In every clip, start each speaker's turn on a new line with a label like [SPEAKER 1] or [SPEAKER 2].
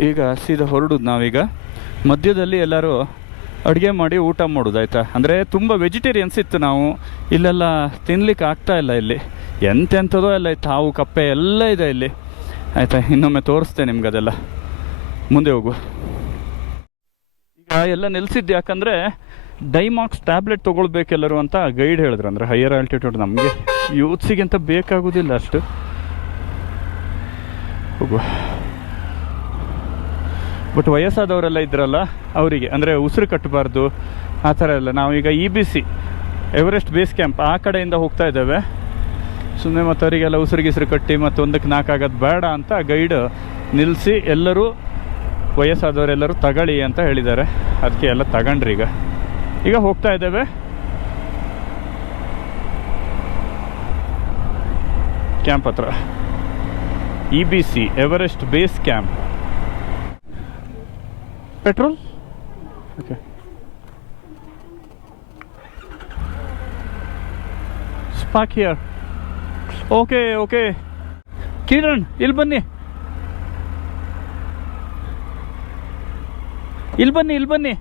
[SPEAKER 1] ಈಗ ಸೀದಾ ಹೊರಡುದು ನಾವೀಗ. ಮಧ್ಯದಲ್ಲಿ ಎಲ್ಲರೂ ಅಡುಗೆ ಮಾಡಿ ಊಟ ಮಾಡೋದು ಆಯಿತಾ? ಅಂದರೆ ತುಂಬ ವೆಜಿಟೇರಿಯನ್ಸ್ ಇತ್ತು ನಾವು. ಇಲ್ಲೆಲ್ಲ ತಿನ್ಲಿಕ್ಕೆ ಆಗ್ತಾ ಇಲ್ಲ ಇಲ್ಲಿ. ಎಂತೆಂಥದೋ ಎಲ್ಲ ಇತ್ತು. ಹಾವು, ಕಪ್ಪೆ ಎಲ್ಲ ಇದೆ ಇಲ್ಲಿ. ಆಯಿತಾ? ಇನ್ನೊಮ್ಮೆ ತೋರಿಸ್ತೇನೆ ನಿಮ್ಗೆ ಅದೆಲ್ಲ. ಮುಂದೆ ಹೋಗು. ಈಗ ಎಲ್ಲ ನಿಲ್ಸಿದ್ದು. ಯಾಕಂದರೆ ಡೈಮಾಕ್ಸ್ ಟ್ಯಾಬ್ಲೆಟ್ ತೊಗೊಳ್ಬೇಕೆಲ್ಲರೂ ಅಂತ ಗೈಡ್ ಹೇಳಿದ್ರು. ಅಂದರೆ ಹೈಯರ್ ಆಲ್ಟಿಟ್ಯೂಡ್ ನಮಗೆ. ಯೂತ್ಸಿಗೆ ಅಂತ ಬೇಕಾಗೋದಿಲ್ಲ ಅಷ್ಟು. ಹೋಗುವ ಬಟ್ ವಯಸ್ಸಾದವರೆಲ್ಲ ಇದ್ರಲ್ಲ, ಅವರಿಗೆ, ಅಂದರೆ ಉಸಿರು ಕಟ್ಟಬಾರ್ದು, ಆ ಥರ ಎಲ್ಲ. ನಾವೀಗ E B C Everest base camp ಆ ಕಡೆಯಿಂದ ಹೋಗ್ತಾ ಇದ್ದೇವೆ. ಸುಮ್ಮನೆ ಮತ್ತು ಅವರಿಗೆಲ್ಲ ಉಸಿರು ಗಿಸಿರು ಕಟ್ಟಿ ಮತ್ತು ಒಂದಕ್ಕೆ ನಾಲ್ಕಾಗೋದು ಬೇಡ ಅಂತ ಗೈಡ್ ನಿಲ್ಲಿಸಿ ಎಲ್ಲರೂ, ವಯಸ್ಸಾದವರೆಲ್ಲರೂ ತಗೊಳ್ಳಿ ಅಂತ ಹೇಳಿದ್ದಾರೆ. ಅದಕ್ಕೆ ಎಲ್ಲ ತಗೊಂಡ್ರಿ ಈಗ. ಈಗ ಹೋಗ್ತಾ ಇದ್ದೇವೆ. ಕ್ಯಾಂಪ್ ಹತ್ರ. E B C Everest base camp petrol okay spot here okay okay Kiran ಇಲ್ಲಿ ಬನ್ನಿ ಇಲ್ಲಿ ಬನ್ನಿ ಇಲ್ಲಿ ಬನ್ನಿ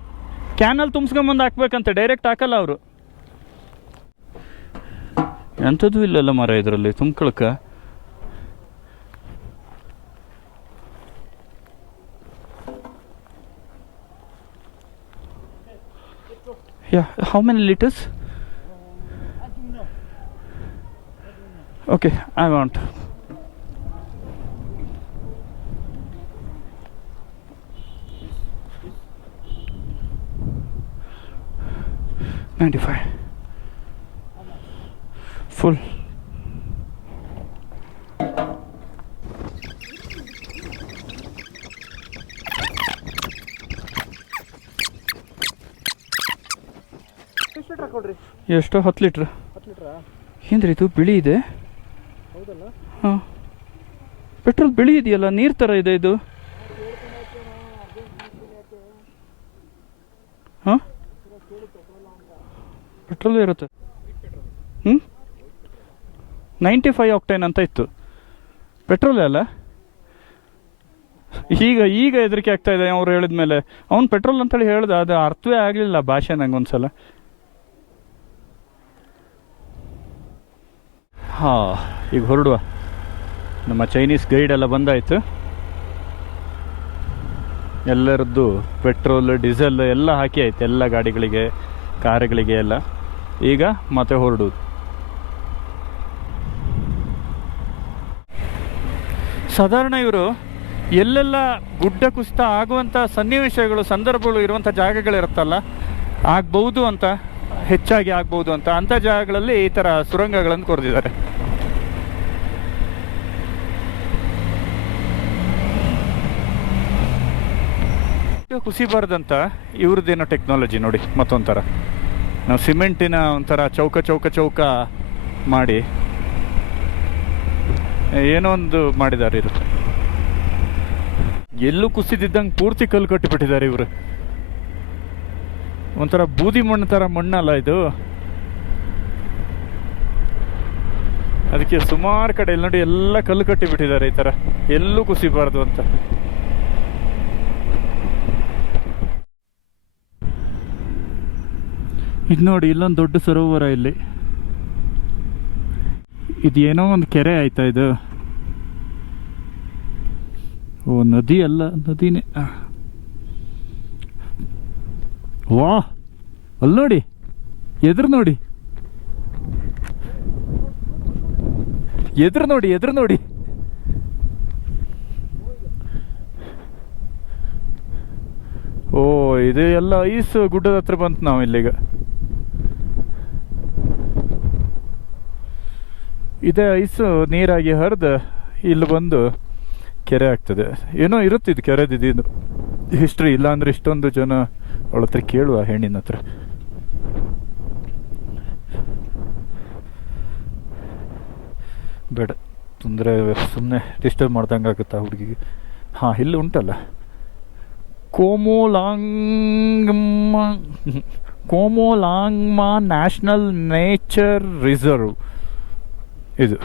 [SPEAKER 1] ಕ್ಯಾನಲ್ಲಿ ತುಂಬಿಸ್ಕೊಂಬಂದು ಹಾಕ್ಬೇಕಂತೆ ಡೈರೆಕ್ಟ್ ಹಾಕಲ್ಲ ಅವರು ಎಂಥದ್ದು ಇಲ್ಲಲ್ಲ ಮರ ಇದರಲ್ಲಿ ತುಂಬ್ಕೊಳಕ Yeah, how many liters? Uh, I don't. I don't. Okay, I want. Ninety-five. Full.
[SPEAKER 2] ಎಷ್ಟು
[SPEAKER 1] ಹತ್ತು ಲೀಟ್ರ್.
[SPEAKER 2] ಹಿಂದ್ರಿ
[SPEAKER 1] ಏನ್ರಿ ಇದು ಬಿಳಿ ಇದೆ. ಹಾಂ. ಪೆಟ್ರೋಲ್ ಬಿಳಿ ಇದೆಯಲ್ಲ ನೀರು ಥರ ಇದೆ ಇದು. ಹಾಂ? ಪೆಟ್ರೋಲ್ ಇರುತ್ತೆ. ಹ್ಞೂ ನೈಂಟಿ ಫೈವ್ ಆಕ್ಟೈನ್ ಅಂತ ಇತ್ತು. ಪೆಟ್ರೋಲ್ ಅಲ್ಲ? ಈಗ ಈಗ ಹೆದರಿಕೆ ಆಗ್ತಾ ಇದೆ ಅವ್ರು ಹೇಳಿದ ಮೇಲೆ ಅವ್ನು ಪೆಟ್ರೋಲ್ ಅಂತೇಳಿ ಹೇಳ್ದ ಅದು ಅರ್ಥವೇ ಆಗಲಿಲ್ಲ ಭಾಷೆ ನಂಗೆ ಒಂದ್ಸಲ ಹಾಂ, ಈಗ ಹೊರಡುವ. ನಮ್ಮ ಚೈನೀಸ್ ಗೈಡ್ ಎಲ್ಲ ಬಂದಾಯಿತು. ಎಲ್ಲರದ್ದು ಪೆಟ್ರೋಲ್ ಡೀಸೆಲ್ ಎಲ್ಲ ಹಾಕಿ ಆಯ್ತು. ಎಲ್ಲ ಗಾಡಿಗಳಿಗೆ, ಕಾರುಗಳಿಗೆ ಎಲ್ಲ. ಈಗ ಮತ್ತೆ ಹೊರಡುವುದು. ಸಾಧಾರಣ ಇವರು ಎಲ್ಲೆಲ್ಲ ಗುಡ್ಡ ಕುಸಿತ ಆಗುವಂಥ ಸನ್ನಿವೇಶಗಳು, ಸಂದರ್ಭಗಳು ಇರುವಂಥ ಜಾಗಗಳಿರುತ್ತಲ್ಲ, ಆಗ್ಬೌದು ಅಂತ, ಹೆಚ್ಚಾಗಿ ಆಗ್ಬೋದು ಅಂತ, ಅಂಥ ಜಾಗಗಳಲ್ಲಿ ಈ ಥರ ಸುರಂಗಗಳನ್ನು ಕೊರೆದಿದ್ದಾರೆ. ಕುಸಿಬಾರ್ದಂತ ಇವ್ರದ್ದೇನೋ ಟೆಕ್ನಾಲಜಿ ನೋಡಿ, ಮತ್ತೊಂಥರ. ನಾವು ಸಿಮೆಂಟಿನ ಒಂಥರ ಚೌಕ ಚೌಕ ಚೌಕ ಮಾಡಿ, ಏನೋ ಒಂದು ಮಾಡಿದ್ದಾರೆ ಇವರು. ಎಲ್ಲೂ ಕುಸಿದಿದ್ದಂಗೆ ಪೂರ್ತಿ ಕಲ್ಲು ಕಟ್ಟಿಬಿಟ್ಟಿದ್ದಾರೆ ಇವರು. ಒಂಥರ ಬೂದಿ ಮಣ್ಣು ಥರ ಮಣ್ಣಲ್ಲ ಇದು. ಅದಕ್ಕೆ ಸುಮಾರು ಕಡೆ, ಇಲ್ಲಿ ನೋಡಿ ಎಲ್ಲ ಕಲ್ಲು ಕಟ್ಟಿಬಿಟ್ಟಿದ್ದಾರೆ ಈ ಥರ. ಎಲ್ಲೂ ಕುಸಿಬಾರ್ದು ಅಂತ. ಇದು ನೋಡಿ, ಇಲ್ಲೊಂದು ದೊಡ್ಡ ಸರೋವರ ಇಲ್ಲಿ. ಇದು ಏನೋ ಒಂದು ಕೆರೆ ಆಯ್ತಾ ಇದು? ಓ, ನದಿ ಅಲ್ಲ, ನದಿನೇ. ವಾ ಅಲ್ಲಿ ನೋಡಿ, ಎದುರು ನೋಡಿ. ಎದುರು ನೋಡಿ ಎದುರು ನೋಡಿ. ಓ, ಇದು ಎಲ್ಲ ಐಸ್ ಗುಡ್ಡದ ಹತ್ರ ಬಂತು ನಾವು ಇಲ್ಲಿಗ. ಇದೇ ಐಸು ನೀರಾಗಿ ಹರಿದು ಇಲ್ಲಿ ಬಂದು ಕೆರೆ ಆಗ್ತದೆ. ಏನೋ ಇರುತ್ತೆ ಇದು ಕೆರೆದು ಇದು ಹಿಸ್ಟ್ರಿ ಇಲ್ಲ ಅಂದ್ರೆ ಇಷ್ಟೊಂದು ಜನ ಅವಳ ಹತ್ರ ಕೇಳುವ ಹೆಣ್ಣಿನ ಹತ್ರ. ಬೇಡ, ತೊಂದರೆ ಸುಮ್ಮನೆ ಡಿಸ್ಟರ್ಬ್ ಮಾಡ್ದಂಗೆ ಆಗುತ್ತಾ ಹುಡುಗಿಗೆ? ಹಾಂ, ಇಲ್ಲಿ ಉಂಟಲ್ಲ. ಕೋಮೋಲಾಂಗ್ ಕೋಮೋಲಾಂಗ್ಮಾ ನ್ಯಾಷನಲ್ ನೇಚರ್ ರಿಸರ್ವ್ ಇದು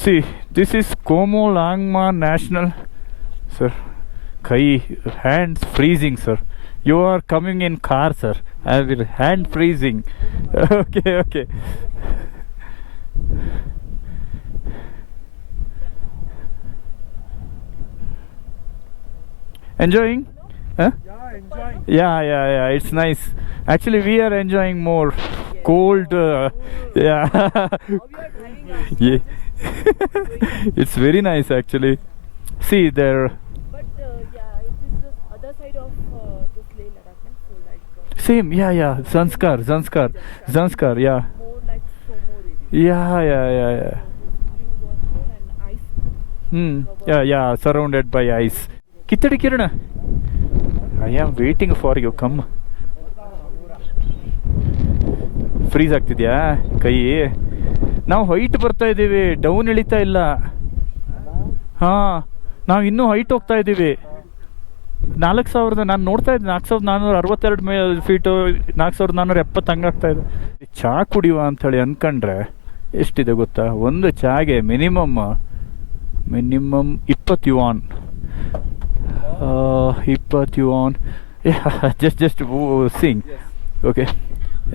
[SPEAKER 1] C this is Qomolangma national sir ಕೈ hands freezing sir you are coming in car sir I will hand freezing okay okay enjoying huh?
[SPEAKER 2] Yeah, enjoying.
[SPEAKER 1] yeah yeah yeah it's nice actually we are enjoying more cold uh, yeah. Yeah it's very nice actually. See there
[SPEAKER 3] But yeah, it is the other side of this Leh Ladakh, na? so
[SPEAKER 1] same yeah yeah. Zanskar zanskar zanskar yeah.
[SPEAKER 3] More like Somo area.
[SPEAKER 1] yeah yeah yeah yeah.
[SPEAKER 3] Blue water and ice.
[SPEAKER 1] hmm yeah yeah surrounded by ice. Kittadi kirana i am waiting for you. Come freeze ಆಗ್ತಿದ್ಯಾ? ಕೈ? ನಾವು height ಬರ್ತಾ ಇದ್ದೀವಿ. Down ಇಳಿತಾ ಇಲ್ಲ. ಹಾಂ ನಾವು ಇನ್ನೂ height ಹೋಗ್ತಾ ಇದ್ದೀವಿ. ನಾಲ್ಕು ಸಾವಿರದ ನಾನು ನೋಡ್ತಾ ಇದ್ದೆ. ನಾಲ್ಕು ಸಾವಿರದ ನಾನ್ನೂರ ಅರವತ್ತೆರಡು ಮೇ ಫೀಟು ನಾಲ್ಕು ಸಾವಿರದ ನಾನ್ನೂರ ಎಪ್ಪತ್ತು ಹಂಗಾಗ್ತಾ ಇದೆ. ಚಹಾ ಕುಡಿಯುವ ಅಂಥೇಳಿ ಅಂದ್ಕೊಂಡ್ರೆ ಎಷ್ಟಿದೆ ಗೊತ್ತಾ? ಒಂದು ಚಹಾಗೆ ಮಿನಿಮಮ್ ಮಿನಿಮಮ್ ಇಪ್ಪತ್ತು ಯುವಾನ್. ಇಪ್ಪತ್ತು ಯುವಾನ್. ಜಸ್ಟ್ ಜಸ್ಟ್ ಸಿಂಗ್ ಓಕೆ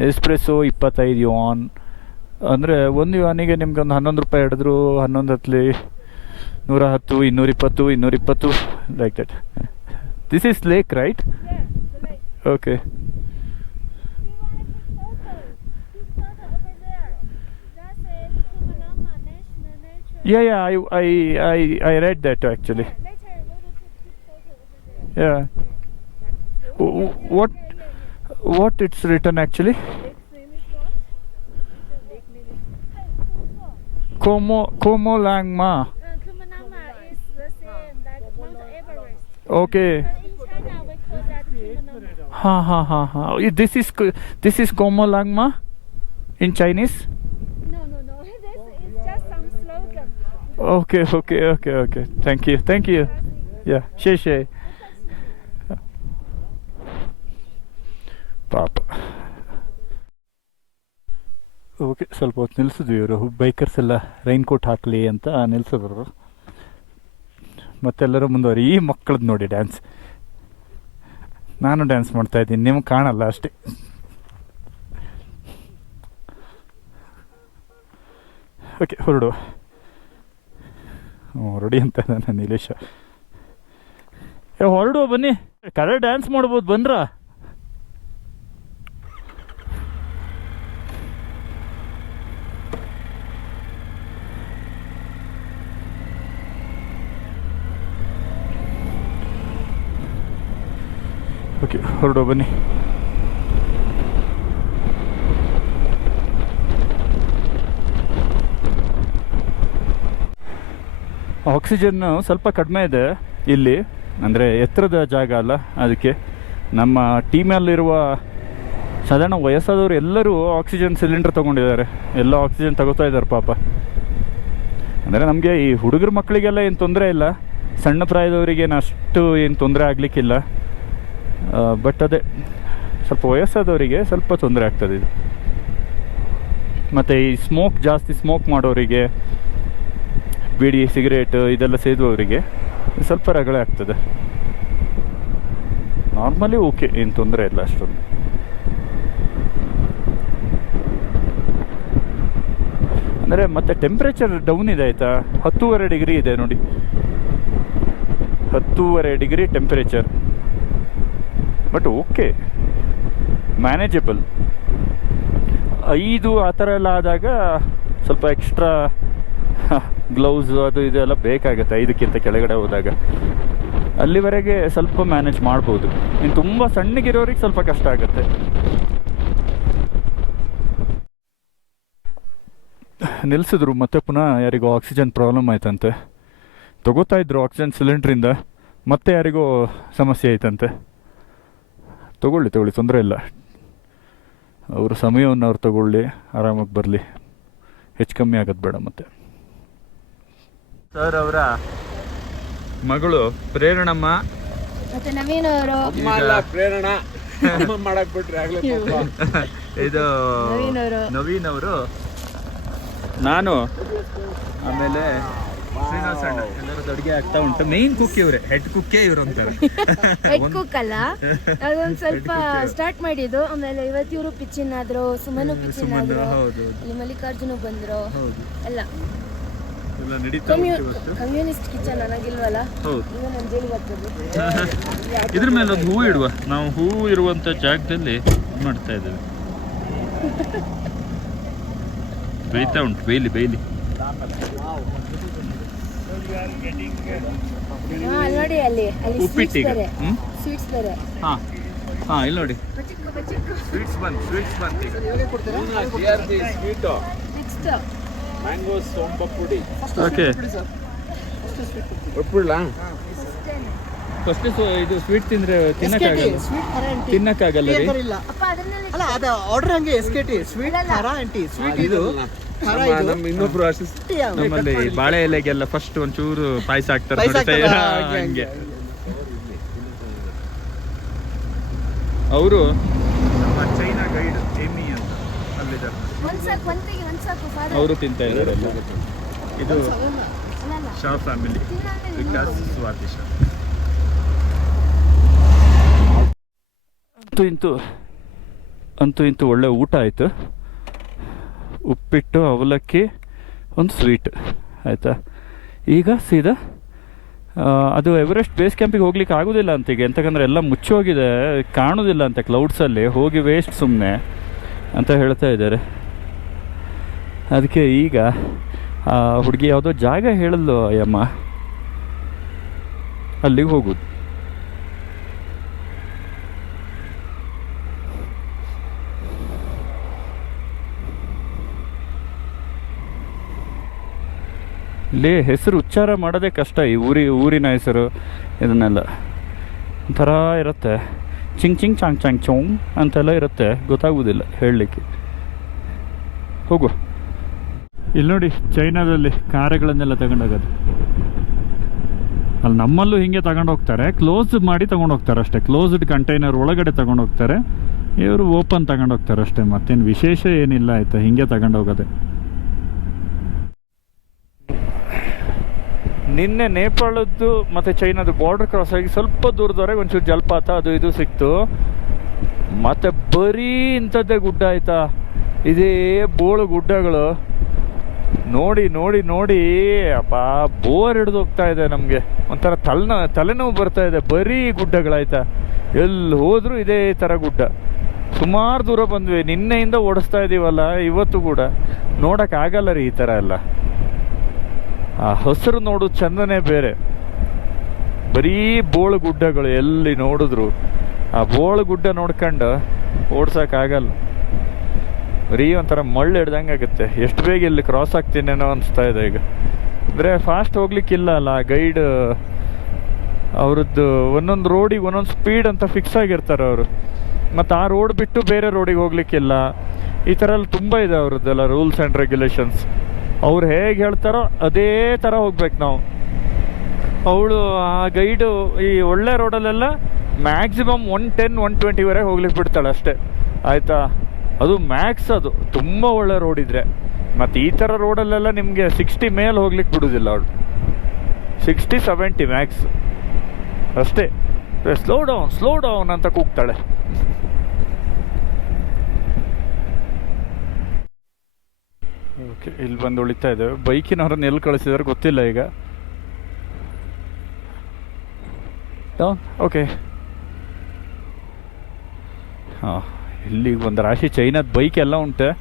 [SPEAKER 1] ಎಸ್ಪ್ರೆಸ್ಸೋ ಇಪ್ಪತ್ತೈದು ಯುವಾನ್ ಅಂದರೆ ಒಂದು ಯುವಾನಿಗೆ ನಿಮ್ಗೆ ಒಂದು ಹನ್ನೊಂದು ರೂಪಾಯಿ ಹಿಡಿದ್ರು ಹನ್ನೊಂದು ಹತ್ತಲಿ ನೂರ ಹತ್ತು ಇನ್ನೂರಿಪ್ಪತ್ತು ಇನ್ನೂರಿಪ್ಪತ್ತು like that
[SPEAKER 3] this is lake
[SPEAKER 4] right. Okay yeah yeah I I I I right that
[SPEAKER 3] actually. Yeah what what it's
[SPEAKER 4] written actually
[SPEAKER 1] Como Como Langma.
[SPEAKER 4] Uh, Kumanama is the same like Mount Everest. Okay. Ha
[SPEAKER 1] ha ha ha. Oh, this is this is Como Langma in Chinese.
[SPEAKER 4] No no no. This is just some slogan.
[SPEAKER 1] Okay okay okay okay. Thank you thank you. Yeah. 谢谢。ಪಾಪ. Okay, ಸ್ವಲ್ಪ ಹೊತ್ತು ನಿಲ್ಲಿಸಿದ್ವಿ ಇವರು. Bikers ಎಲ್ಲ rain coat ಹಾಕಲಿ ಅಂತ ನಿಲ್ಲಿಸಿದ್ರು ಮತ್ತೆಲ್ಲರೂ ಮುಂದುವರಿ. ಈ ಮಕ್ಕಳದ್ದು ನೋಡಿ dance ನಾನು dance ಮಾಡ್ತಾ ಇದ್ದೀನಿ. ನಿಮ್ಗೆ ಕಾಣಲ್ಲ ಅಷ್ಟೇ. ಓಕೆ, ಹೊರಡು. ಹ್ಞೂ ರೆಡಿ ಅಂತ ಇದ್ದಾನೆ ನಿಲೇಶ. ಏ ಹೊರಡುವ ಬನ್ನಿ. ಕರೆ ಡ್ಯಾನ್ಸ್ ಮಾಡ್ಬೋದು ಬನ್ರಾ ಓಕೆ ಹೊರಡುವ ಬನ್ನಿ. ಆಕ್ಸಿಜನ್ ಸ್ವಲ್ಪ ಕಡಿಮೆ ಇದೆ ಇಲ್ಲಿ. ಅಂದರೆ ಎತ್ತರದ ಜಾಗ ಅಲ್ಲ ಅದಕ್ಕೆ. ನಮ್ಮ ಟೀಮಲ್ಲಿರುವ ಸಾಧಾರಣ ವಯಸ್ಸಾದವರು ಎಲ್ಲರೂ ಆಕ್ಸಿಜನ್ ಸಿಲಿಂಡರ್ ತೊಗೊಂಡಿದ್ದಾರೆ. ಎಲ್ಲ ಆಕ್ಸಿಜನ್ ತಗೋತಾ ಇದ್ದಾರೆ ಪಾಪ. ಅಂದರೆ ನಮಗೆ ಈ ಹುಡುಗರ ಮಕ್ಕಳಿಗೆಲ್ಲ ಏನು ತೊಂದರೆ ಇಲ್ಲ. ಸಣ್ಣ ಪ್ರಾಯದವರಿಗೇನು ಅಷ್ಟು ಏನು ತೊಂದರೆ ಆಗಲಿಕ್ಕಿಲ್ಲ. ಬಟ್ ಅದೇ, ಸ್ವಲ್ಪ ವಯಸ್ಸಾದವರಿಗೆ ಸ್ವಲ್ಪ ತೊಂದರೆ ಆಗ್ತದೆ ಇದು. ಮತ್ತು ಈ ಸ್ಮೋಕ್ ಜಾಸ್ತಿ ಸ್ಮೋಕ್ ಮಾಡೋರಿಗೆ, ಬೀಡಿ ಸಿಗರೇಟ್ ಇದೆಲ್ಲ ಸೇದುವವರಿಗೆ ಸ್ವಲ್ಪ ರಗಳೆ ಆಗ್ತದೆ. ನಾರ್ಮಲಿ ಓಕೆ ಏನು ತೊಂದರೆ ಇಲ್ಲ ಅಷ್ಟೊಂದು. ಅಂದರೆ ಮತ್ತೆ ಟೆಂಪ್ರೇಚರ್ ಡೌನ್ ಇದೆ ಆಯಿತಾ? ಹತ್ತೂವರೆ ಡಿಗ್ರಿ ಇದೆ ನೋಡಿ. ಹತ್ತೂವರೆ degree temperature but okay manageable ಐದು ಆ ಥರ ಎಲ್ಲ ಆದಾಗ ಸ್ವಲ್ಪ ಎಕ್ಸ್ಟ್ರಾ ಗ್ಲೌಸ್ ಅದು ಇದೆಲ್ಲ ಬೇಕಾಗುತ್ತೆ ಐದಕ್ಕಿಂತ ಕೆಳಗಡೆ ಹೋದಾಗ. ಅಲ್ಲಿವರೆಗೆ ಸ್ವಲ್ಪ ಮ್ಯಾನೇಜ್ ಮಾಡ್ಬೋದು. ಇನ್ನು ತುಂಬ ಸಣ್ಣಗಿರೋರಿಗೆ ಸ್ವಲ್ಪ ಕಷ್ಟ ಆಗುತ್ತೆ. ನಿಲ್ಲಿಸಿದ್ರು ಮತ್ತೆ ಪುನಃ ಯಾರಿಗೋ ಆಕ್ಸಿಜನ್ ಪ್ರಾಬ್ಲಮ್ ಆಯ್ತಂತೆ. ತಗೋತಾ ಇದ್ರು ಆಕ್ಸಿಜನ್ ಸಿಲಿಂಡ್ರಿಂದ ಮತ್ತೆ ಯಾರಿಗೋ ಸಮಸ್ಯೆ ಆಯ್ತಂತೆ. ತಗೊಳ್ಳಿ ತಗೊಳ್ಳಿ ತೊಂದರೆ ಇಲ್ಲ. ಅವರು ಸಮಯವನ್ನು ಅವ್ರು ತಗೊಳ್ಳಿ ಆರಾಮಾಗಿ ಬರಲಿ. ಹೆಚ್ಚು ಕಮ್ಮಿ ಆಗೋದು ಬೇಡ ಮತ್ತೆ. ಸರ್ ಅವರ ಮಗಳು ಪ್ರೇರಣಮ್ಮ.
[SPEAKER 4] ಮತ್ತೆ ನವೀನ್ ಅವರು
[SPEAKER 2] ಅಮ್ಮ ಅಲ್ಲ ಪ್ರೇರಣ. ಅಮ್ಮ ಮಾಡಕ್ ಬಿಟ್ರಿ ಆಗ್ಲೇ ಪಾಪ.
[SPEAKER 1] ಇದು
[SPEAKER 3] ನವೀನ್ ಅವರು.
[SPEAKER 1] ನವೀನ್ ಅವರು. ನಾನು ಆಮೇಲೆ ಶ್ರೀನಿವಾಸ ಅಣ್ಣ ಎಲ್ಲರದ್ದು ಅಡುಗೆ ಆಗ್ತಾ ಉಂಟು. ಮೇನ್ ಕುಕ್ ಇವರೇ ಹೆಡ್ ಕುಕ್ಕೇ ಇವ್ರು ಅಂತಾರೆ
[SPEAKER 4] ಹೆಡ್ ಕುಕ್ ಅಲ್ಲ? ಅದೊಂದು ಸ್ವಲ್ಪ ಸ್ಟಾರ್ಟ್ ಮಾಡಿದ್ದು. ಆಮೇಲೆ ಇವತ್ತು ಇವರು ಪಿಚ್ಚಿನ್ ಆದ್ರು ಸುಮನು ಪಿಚ್ಚಿನ್ ಆದ್ರು
[SPEAKER 1] ಹೌದು
[SPEAKER 4] ಇಲ್ಲಿ ಮಲ್ಲಿಕಾರ್ಜುನ ಬಂದ್ರು.
[SPEAKER 1] ಹೌದು.
[SPEAKER 4] ಅಲ್ಲ
[SPEAKER 1] ಎಲ್ಲ
[SPEAKER 4] ಕಮ್ಯುನಿಸ್ಟ್ ಕಿಚನ್ ನನಗಿಲ್ವಲ್ಲ?
[SPEAKER 1] ಇದ್ರ ಮೇಲೆ ಒಂದು ಹೂ ಇಡುವ. ನಾವು ಹೂ ಇರುವಂತ ಜಾಗದಲ್ಲಿ ಮಾಡ್ತಾ ಇದ್ದೇವೆ. ಬೇಯ್ತಾ ಉಂಟು ಬೇಯ್ಲಿ ಬೇಯ್ಲಿ.
[SPEAKER 4] ಅಲ್ಲಿ ನೋಡಿ ಅಲ್ಲಿ ಅಲ್ಲಿ
[SPEAKER 1] ಉಪ್ಪಿಟ್ಟಿಗೆ.
[SPEAKER 4] ಸ್ವೀಟ್ಸ್ ಬೇರೆ.
[SPEAKER 1] ಹಾ ಹಾ ಇಲ್ಲಿ ನೋಡಿ. ಸ್ವೀಟ್ಸ್ ಬಂತು ಸ್ವೀಟ್ಸ್ ಬಂತು
[SPEAKER 2] ಸ್ವೀಟು ಮ್ಯಾಂಗೋ ಸೋಂಪಪುಡಿ
[SPEAKER 1] ಓಕೆ
[SPEAKER 2] ಒಪ್ಪುಳ್ಳ
[SPEAKER 1] ಫಸ್ಟ್ ಇದು ಸ್ವೀಟ್ ತಿಂದ್ರೆ ತಿನ್ನಕ್ಕಾಗಲ್ಲ? ತಿನ್ನಕ್ಕಾಗಲ್ಲ ರೀ?
[SPEAKER 5] ಇಲ್ಲ.
[SPEAKER 4] ಅಪ್ಪ ಅದನ್ನೆಲ್ಲ
[SPEAKER 5] ಅಲ್ಲ ಅದ ಆರ್ಡರ್ ಹಂಗೆ SKT K T sweet sweet ಇದು
[SPEAKER 2] ನಮ್ಮ ಇನ್ನೊಬ್ರು
[SPEAKER 1] ನಮ್ಮಲ್ಲಿ ಬಾಳೆ ಎಲೆಗೆಲ್ಲ ಫಸ್ಟ್ ಒಂಚೂರು ಪಾಯಸ ಹಾಕ್ತಾರೆ ನೋಡಿ,
[SPEAKER 5] ಹಂಗೆ,
[SPEAKER 1] ಅವರು ನಮ್ಮ ಚೈನಾ ಗೈಡ್ ಎಮಿ ಅಂತ ಅಲ್ಲಿದ್ದಾರೆ.
[SPEAKER 4] ಒಂದ್ ಸಾಕು ಒಂದ್ ತೆಗಿ ಒಂದ್ ಸಾಕು ಫಾದರ್
[SPEAKER 1] ಅವರು ತಿಂತಾ ಇದ್ದಾರೆ ಎಲ್ಲ. ಇದು ಶಾ ಫ್ಯಾಮಿಲಿ. ವಿಕಾಸ್ ಸ್ವಾತಿ ಶಾ. ಅಂತೂ ಇಂತೂ ಅಂತೂ ಇಂತೂ ಒಳ್ಳೆ ಊಟ ಆಯಿತು. ಉಪ್ಪಿಟ್ಟು, ಅವಲಕ್ಕಿ, ಒಂದು ಸ್ವೀಟ್. ಆಯಿತಾ? ಈಗ ಸೀದಾ ಅದು ಎವರೆಸ್ಟ್ ಬೇಸ್ ಕ್ಯಾಂಪಿಗೆ ಹೋಗ್ಲಿಕ್ಕೆ ಆಗೋದಿಲ್ಲ ಅಂತ ಈಗ ಎಂತಕಂದ್ರೆ ಎಲ್ಲ ಮುಚ್ಚೋಗಿದೆ, ಕಾಣೋದಿಲ್ಲ ಅಂತ ಕ್ಲೌಡ್ಸಲ್ಲಿ ಹೋಗಿ ವೇಸ್ಟ್ ಸುಮ್ಮನೆ ಅಂತ ಹೇಳ್ತಾ ಇದ್ದಾರೆ. ಅದಕ್ಕೆ ಈಗ ಹುಡುಗಿ ಯಾವುದೋ ಜಾಗ ಹೇಳಲ್ವ ಅಯ್ಯಮ್ಮ. ಅಲ್ಲಿಗೆ ಹೋಗುದು. ಇಲ್ಲಿ ಹೆಸರು ಉಚ್ಚಾರ ಮಾಡೋದೇ ಕಷ್ಟ. ಈ ಊರಿ, ಊರಿನ ಹೆಸರು, ಇದನ್ನೆಲ್ಲ. ಒಂಥರ ಇರುತ್ತೆ. ಚಿಂಗ್ ಚಿಂಗ್, ಚಾಂಗ್ ಚಾಂಗ್, ಚೋಂಗ್ ಅಂತೆಲ್ಲ ಇರುತ್ತೆ. ಗೊತ್ತಾಗುವುದಿಲ್ಲ ಹೇಳಲಿಕ್ಕೆ. ಹೋಗು. ಇಲ್ಲಿ ನೋಡಿ, ಚೈನಾದಲ್ಲಿ ಕಾರ್ಯಗಳನ್ನೆಲ್ಲ ತಗೊಂಡೋಗೋದು. ಅಲ್ಲಿ ನಮ್ಮಲ್ಲೂ ಹಿಂಗೆ ತಗೊಂಡು ಹೋಗ್ತಾರೆ ಕ್ಲೋಸ್ ಮಾಡಿ ತಗೊಂಡು ಹೋಗ್ತಾರೆ ಅಷ್ಟೇ. ಕ್ಲೋಸ್ಡ್ ಕಂಟೈನರ್ ಒಳಗಡೆ ತಗೊಂಡೋಗ್ತಾರೆ. ಇವರು ಓಪನ್ ತಗೊಂಡು ಹೋಗ್ತಾರೆ ಅಷ್ಟೇ. ಮತ್ತೇನು ವಿಶೇಷ ಏನಿಲ್ಲ ಆಯಿತಾ, ಹಿಂಗೆ ತಗೊಂಡು ನಿನ್ನೆ ನೇಪಾಳದ್ದು ಮತ್ತೆ ಚೈನಾದ ಬಾರ್ಡರ್ ಕ್ರಾಸ್ ಆಗಿ ಸ್ವಲ್ಪ ದೂರದವರೆಗೆ ಒಂಚೂರು ಜಲಪಾತ ಅದು ಇದು ಸಿಕ್ತು. ಮತ್ತೆ ಬರೀ ಇಂಥದ್ದೇ ಗುಡ್ಡ ಆಯಿತಾ? ಇದೇ ಬೋಳು ಗುಡ್ಡಗಳು. ನೋಡಿ ನೋಡಿ ನೋಡಿ. ಅಪ್ಪ ಬೋರ್ ಹಿಡಿದು ಹೋಗ್ತಾ ಇದೆ ನಮಗೆ. ಒಂಥರ ತಲೆನ, ತಲೆನೋವು ಬರ್ತಾ ಇದೆ. ಬರೀ ಗುಡ್ಡಗಳಾಯ್ತಾ? ಎಲ್ಲಿ ಹೋದರೂ ಇದೇ ಥರ ಗುಡ್ಡ. ಸುಮಾರು ದೂರ ಬಂದ್ವಿ. ನಿನ್ನೆಯಿಂದ ಓಡಿಸ್ತಾ ಇದೀವಲ್ಲ, ಇವತ್ತು ಕೂಡ. ನೋಡೋಕ್ಕಾಗಲ್ಲ ರೀ ಈ ಥರ ಎಲ್ಲ. ಆ ಹಸಿರು ನೋಡು, ಚಂದನೇ ಬೇರೆ. ಬರೀ ಬೋಳು ಗುಡ್ಡಗಳು ಎಲ್ಲಿ ನೋಡಿದ್ರು, ಆ ಬೋಳು ಗುಡ್ಡ ನೋಡ್ಕೊಂಡು ಓಡ್ಸೋಕ್ಕಾಗಲ್ಲ. ಬರೀ ಒಂಥರ ಮಳ್ಳು ಹಿಡ್ದಂಗೆ ಆಗುತ್ತೆ. ಎಷ್ಟು ಬೇಗ ಇಲ್ಲಿ ಕ್ರಾಸ್ ಆಗ್ತೀನೇನೋ ಅನಿಸ್ತಾ ಇದೆ ಈಗ. ಅಂದರೆ ಫಾಸ್ಟ್ ಹೋಗ್ಲಿಕ್ಕಿಲ್ಲ ಅಲ್ಲ ಗೈಡ್ ಅವ್ರದ್ದು ಒಂದೊಂದು ರೋಡಿಗೆ ಒಂದೊಂದು ಸ್ಪೀಡ್ ಅಂತ ಫಿಕ್ಸ್ ಆಗಿರ್ತಾರೆ ಅವರು. ಮತ್ತು ಆ ರೋಡ್ ಬಿಟ್ಟು ಬೇರೆ ರೋಡಿಗೆ ಹೋಗ್ಲಿಕ್ಕಿಲ್ಲ. ಈ ಥರ ಎಲ್ಲ ತುಂಬ ಇದೆ ಅವ್ರದ್ದೆಲ್ಲ ರೂಲ್ಸ್ ಆ್ಯಂಡ್ ರೆಗ್ಯುಲೇಷನ್ಸ್ ಅವ್ರು ಹೇಗೆ ಹೇಳ್ತಾರೋ ಅದೇ ಥರ ಹೋಗ್ಬೇಕು ನಾವು. ಅವಳು ಆ ಗೈಡು ಈ ಒಳ್ಳೆ ರೋಡಲ್ಲೆಲ್ಲ ಮ್ಯಾಕ್ಸಿಮಮ್ ಒನ್ ಟೆನ್ ಒನ್ ಟ್ವೆಂಟಿವರೆಗೆ ಹೋಗ್ಲಿಕ್ಕೆ ಬಿಡ್ತಾಳೆ ಅಷ್ಟೇ. ಆಯಿತಾ? ಅದು ಮ್ಯಾಕ್ಸ್ ಅದು. ತುಂಬ ಒಳ್ಳೆ ರೋಡ್ ಇದ್ರೆ. ಮತ್ತು ಈ ಥರ ರೋಡಲ್ಲೆಲ್ಲ ನಿಮಗೆ ಸಿಕ್ಸ್ಟಿ ಮೇಲೆ ಹೋಗ್ಲಿಕ್ಕೆ ಬಿಡೋದಿಲ್ಲ ಅವಳು. ಸಿಕ್ಸ್ಟಿ ಸೆವೆಂಟಿ ಮ್ಯಾಕ್ಸ್ ಅಷ್ಟೇ. ಸ್ಲೋ ಡೌನ್ ಸ್ಲೋ ಡೌನ್ ಅಂತ ಕೂಗ್ತಾಳೆ. ಇಲ್ಲಿ ಬಂದು ಉಳಿತಾ ಇದ್ದೇವೆ ಬೈಕಿನವ್ರನ್ನ ಎಲ್ಲಿ ಕಳಿಸಿದಾರೆ ಗೊತ್ತಿಲ್ಲ ಈಗ. ಓಕೆ. ಹಾಂ, ಇಲ್ಲಿಗೆ ಒಂದು ರಾಶಿ, ಚೈನಾದ ಬೈಕ್ ಎಲ್ಲ ಉಂಟೆ.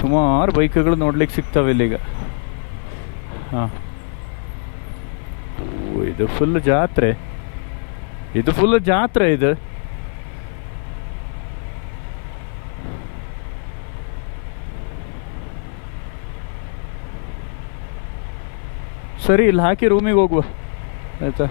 [SPEAKER 1] ಸುಮಾರು ಬೈಕ್ಗಳು ನೋಡ್ಲಿಕ್ಕೆ ಸಿಗ್ತವೆ ಇಲ್ಲಿಗ. ಹಾಂ. ಇದು ಫುಲ್ ಜಾತ್ರೆ. ಇದು ಫುಲ್ ಜಾತ್ರೆ ಇದು. ಸರಿ ಇಲ್ಲಿ ಹಾಕಿ ರೂಮಿಗೆ ಹೋಗುವ. ಆಯ್ತಾ?